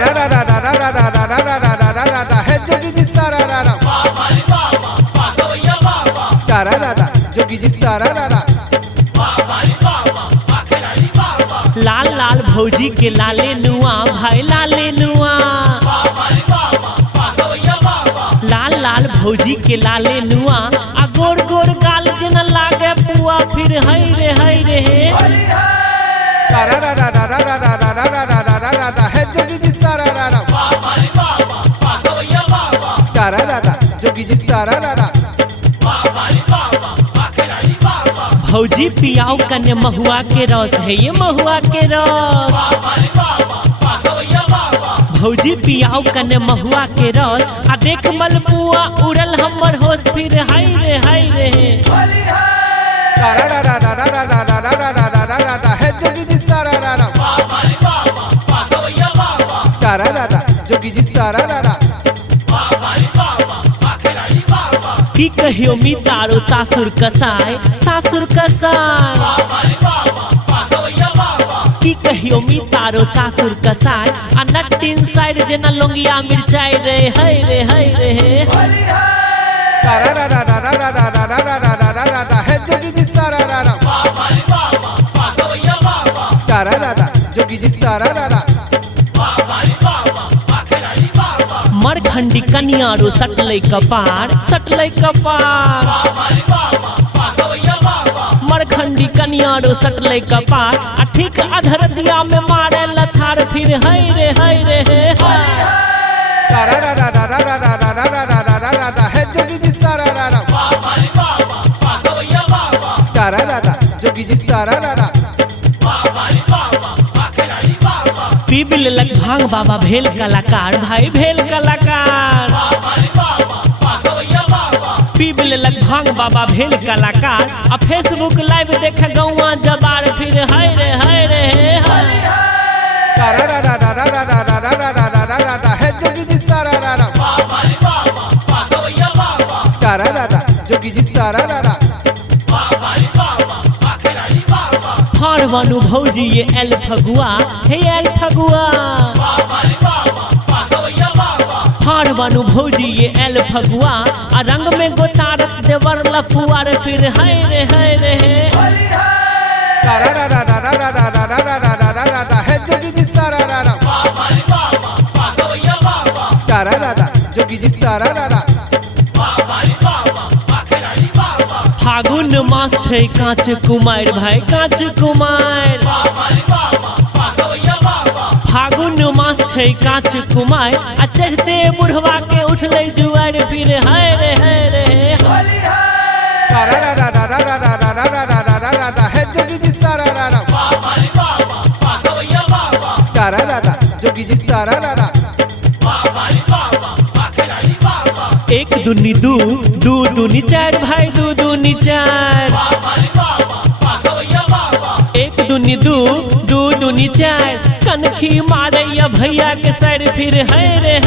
सारा रा रा रा रा रा रा रा रा रा रा रा रा रा है जोगी जी सारा रा रा सारा रा रा जोगी जी सारा रा रा। लाल लाल भौजी के लाले नुआ भाई लाले नुआ, लाल लाल भौजी के लाले नुआ आ गोर गोर गाल जना लागे पुआ फिर हई रे सारा रा रा रा रा रा रा रा रा रा रा रा रा रा है जोगी जी सारा रा रा सारा रा रा जोगी जी सारा रा रा। भौजी पियाओ कने महुआ के रस है ये महुआ के रस, भौजी पियाओ कने महुआ के रस आ देख मलपुआ उड़ल हमर होश फिर हाय रे सारा रा रा रा रा रा रा रा रा रा रा रा रा रा है जोगी जी सारा रा रा सारा रा रा जोगी जी सारा रा रा। की कहियो मी तारो सासुर कसाय सासुर कसाय, की कहियो मी तारो सासुर कसाय आ नट्टीन साइड जना लोंगिया मिर्चाई रे है सारा रा रा रा रा रा रा रा रा रा रा रा रा रा है जोगी जी सारा रा रा सारा रा रा जोगी जी सारा रा रा। मरखंडी कनियारो सटलै कपार मरखंडी कनियारो सटलै कपार आ ठीक अधर दिया में मारे लथार फिर हई रे सारा रा रा रा रा रा रा रा रा रा रा रा रा रा है जोगी जी सारा रा रा सारा रा रा जोगी जी सारा रा रा। पीबिल लग भांग बाबा भेल कलाकार भाई भेल कलाकार, पीबिल लग भांग बाबा भेल कलाकार आ फेसबुक लाइव देख गौवा जबार फिर हाय रे सारा रा रा रा रा रा रा रा रा रा रा रा रा रा है जोगी जी सारा रा रा सारा रा रा जोगी जी सारा रा रा। फाड़ बनू भौजी ये एल फगुआ हे एल फगुआ, फाड़ बनू भौजी ये एल फगुआ आ रंग में गोतारत देवर लफुआर फिर हाय रे सारा रा रा रा रा रा रा रा रा रा रा रा रा रा है जोगी जी सारा रा रा सारा रा रा जोगी जी सारा रा रा। फागुन मास छै कांच कुमार भाई कांच कुमार, फागुन मास छै कांच कुमार आ चढ़ते बुढ़वा के उठले जुआर फिर हाय रे सारा रा रा रा रा रा रा रा रा रा रा रा रा है जोगी जी सारा रा रा सारा रा रा जोगी जी सारा रा रा। एक दूनी दू दू दूनी चार भाई दू दूनी चार, एक दूनी दू दू दूनी चार कनखी मारे भैया के सर फिर है रे